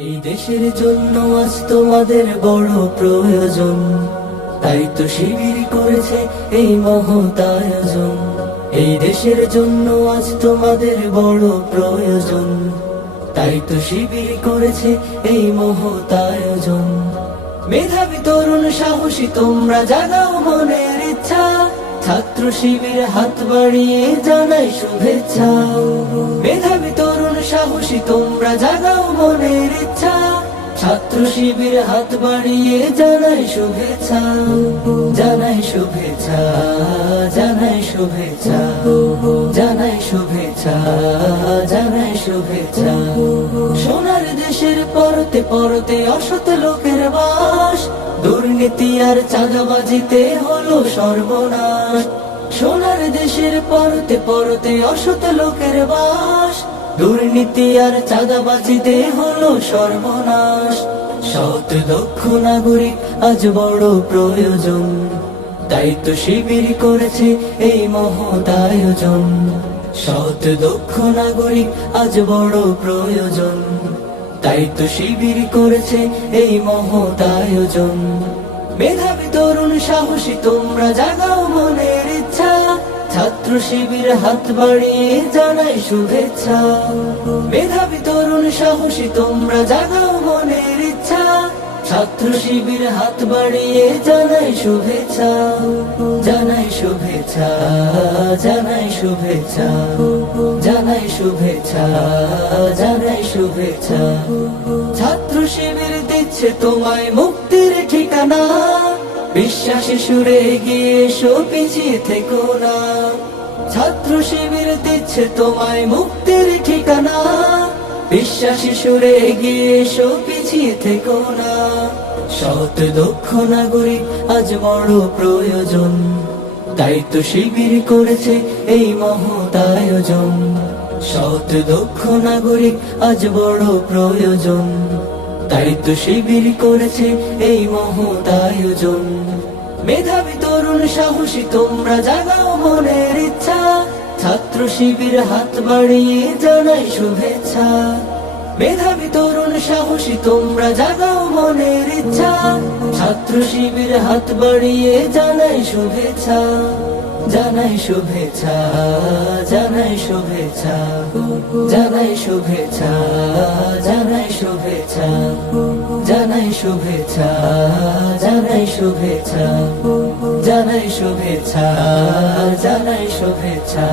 এই দেশের জন্য আজ তোমাদের বড় প্রয়োজন, তাই তো শিবির করেছে এই মহৎ আয়োজন। এই দেশের জন্য আজ তোমাদের বড় প্রয়োজন, তাই তো শিবির করেছে এই মহৎ আয়োজন। মেধাবী তরুণ সাহসী তোমরা জাগাও মনের ইচ্ছা, ছাত্র শিবির হাত বাড়িয়ে জানাই শুভেচ্ছা। মেধাবী তরুণ সাহসী তোমরা জাগাও মনের ইচ্ছা, ছাত্র শিবির হাত বাড়িয়ে জানাই শুভেচ্ছা। জানাই শুভেচ্ছা, জানাই শুভেচ্ছা, জানাই শুভেচ্ছা, জানাই শুভেচ্ছা। সোনার দেশের পরতে পরতে অসৎ লোকের বাস, দুর্নীতি আর চাঁদাবাজিতে হলো সর্বনাশ। সোনার দেশের পরতে পরতে অসৎ লোকের বাস, দুর্নীতি আর চাঁদাবাজিতে হলো সর্বনাশ। সৎ দক্ষ নাগরিক আজ বড় প্রয়োজন, তাই তো শিবির করেছে এই মহৎ আয়োজন। সৎ দক্ষ নাগরিক আজ বড় প্রয়োজন, তাই তো শিবির করেছে এই মহৎ আয়োজন। মেধাবী তরুণ সাহসী তোমরা জাগাও মনের ইচ্ছা, ছাত্র শিবির হাত বাড়িয়ে জানাই শুভেচ্ছা। মেধাবী তরুণ সাহসী তোমরা জাগাও মনের ইচ্ছা, ছাত্র শিবির হাত বাড়িয়ে জানাই শুভেচ্ছা। জানাই শুভেচ্ছা, জানাই শুভেচ্ছা, জানাই শুভেচ্ছা, জানাই শুভেচ্ছা। ছাত্র শিবির দিচ্ছে তোমায় মুক্তির ঠিকানা, বিশ্বাসী সুরে গিয়ে এসো পিছিয়ে থেকো না। ছাত্র শিবির দিচ্ছে তোমায় মুক্তির ঠিকানা, বিশ্বাসী সুরে গিয়ে এসো পিছিয়ে থেকো না। সৎ দক্ষ নাগরিক আজ বড় প্রয়োজন, তাই তো শিবির করেছে এই মহৎ আয়োজন। সৎ দক্ষ নাগরিক আজ বড় প্রয়োজন, তাই তো শিবির করেছে এই মহৎ আয়োজন। মেধাবী তরুণ সাহসী তোমরা জাগাও মনের ইচ্ছা, ছাত্র শিবির হাত বাড়িয়ে জানাই শুভেচ্ছা। মেধাবী তরুণ সাহসী তোমরা জাগাও মনের ইচ্ছা, ছাত্র শিবির হাত বাড়িয়ে জানাই শুভেচ্ছা। জানাই শুভেচ্ছা, জানাই শুভেচ্ছা, জানাই শুভেচ্ছা, জানাই শুভেচ্ছা, জানাই শুভেচ্ছা, জানাই শুভেচ্ছা, জানাই শুভেচ্ছা, জানাই শুভেচ্ছা।